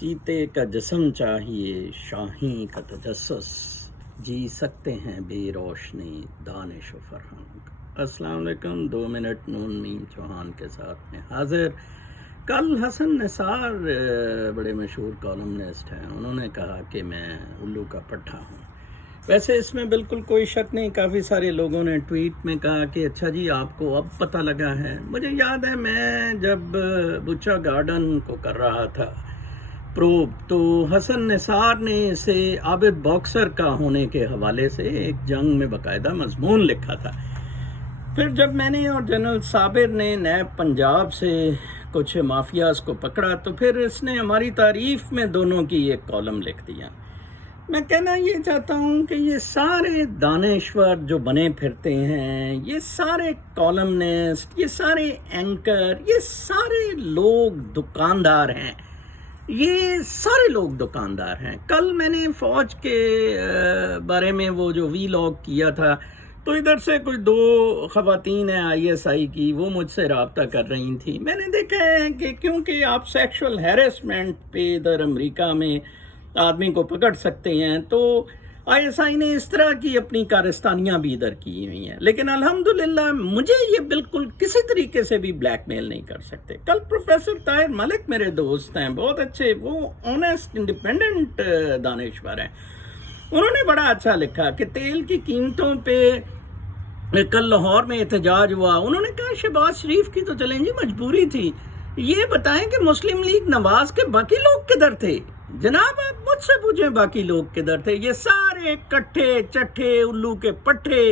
چیتے کا جسم چاہیے شاہین کا تجسس، جی سکتے ہیں بے روشنی دانش و فرہنگ۔ السلام علیکم۔ 2 منٹ نون میم چوہان کے ساتھ میں حاضر۔ کل حسن نثار بڑے مشہور کالمنسٹ ہیں، انہوں نے کہا کہ میں الو کا پٹھا ہوں۔ ویسے اس میں بالکل کوئی شک نہیں، کافی سارے لوگوں نے ٹویٹ میں کہا کہ اچھا جی آپ کو اب پتہ لگا ہے۔ مجھے یاد ہے میں جب بچا گارڈن کو کر رہا تھا پروب، تو حسن نثار نے اسے عابد باکسر کا ہونے کے حوالے سے ایک جنگ میں باقاعدہ مضمون لکھا تھا۔ پھر جب میں نے اور جنرل صابر نے نیب پنجاب سے کچھ مافیاز کو پکڑا تو پھر اس نے ہماری تعریف میں دونوں کی ایک کالم لکھ دیا۔ میں کہنا یہ چاہتا ہوں کہ یہ سارے دانشور جو بنے پھرتے ہیں، یہ سارے کالمنسٹ، یہ سارے اینکر، یہ سارے لوگ دکاندار ہیں، یہ سارے لوگ دکاندار ہیں۔ کل میں نے فوج کے بارے میں وہ جو وی لاگ کیا تھا، تو ادھر سے کوئی 2 خواتین ہیں ISI کی، وہ مجھ سے رابطہ کر رہی تھیں۔ میں نے دیکھا ہے کہ کیونکہ آپ سیکشول ہیرسمنٹ پہ ادھر امریکہ میں آدمی کو پکڑ سکتے ہیں، تو ISI نے اس طرح کی اپنی کارستانیاں بھی ادھر کی ہوئی ہیں، لیکن الحمدللہ مجھے یہ بالکل کسی طریقے سے بھی بلیک میل نہیں کر سکتے۔ کل پروفیسر طاہر ملک میرے دوست ہیں، بہت اچھے، وہ آنیسٹ انڈیپینڈنٹ دانشور ہیں، انہوں نے بڑا اچھا لکھا کہ تیل کی قیمتوں پہ کل لاہور میں احتجاج ہوا۔ انہوں نے کہا شہباز شریف کی تو چلیں جی مجبوری تھی، یہ بتائیں کہ مسلم لیگ نواز کے باقی لوگ کدھر تھے؟ جناب آپ مجھ سے پوچھیں باقی لوگ کدھر تھے؟ یہ سارے کٹھے چٹھے الو کے پٹھے،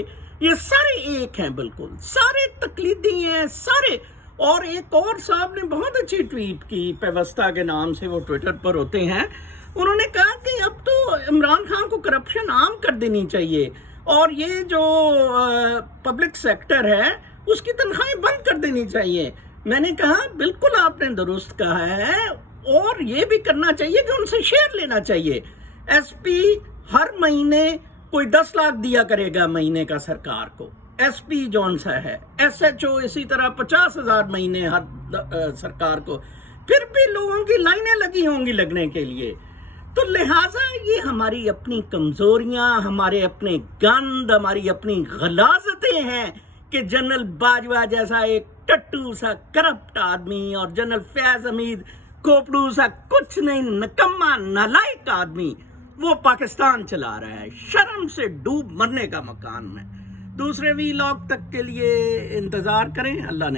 یہ سارے ایک ہیں، بالکل سارے تقلیدی ہیں سارے۔ اور ایک اور صاحب نے بہت اچھی ٹویٹ کی، پیوستہ کے نام سے وہ ٹویٹر پر ہوتے ہیں، انہوں نے کہا کہ اب تو عمران خان کو کرپشن عام کر دینی چاہیے، اور یہ جو پبلک سیکٹر ہے اس کی تنخواہیں بند کر دینی چاہیے۔ میں نے کہا بالکل آپ نے درست کہا ہے، اور یہ بھی کرنا چاہیے کہ ان سے شیئر لینا چاہیے۔ SP ہر مہینے کوئی 10 لاکھ دیا کرے گا مہینے کا سرکار کو، SP جون سا ہے، SHO اسی طرح 50,000 مہینے ہر سرکار کو، پھر بھی لوگوں کی لائنیں لگی ہوں گی لگنے کے لیے۔ تو لہٰذا یہ ہماری اپنی کمزوریاں، ہمارے اپنے گند، ہماری اپنی غلاظتیں ہیں کہ جنرل باجوہ جیسا ایک ٹٹو سا کرپٹ آدمی اور جنرل فیض حمید کھوپڑو سا کچھ نہیں نکما نالائق آدمی وہ پاکستان چلا رہا ہے، شرم سے ڈوب مرنے کا مکان میں۔ دوسرے وی لاگ تک کے لیے انتظار کریں، اللہ نے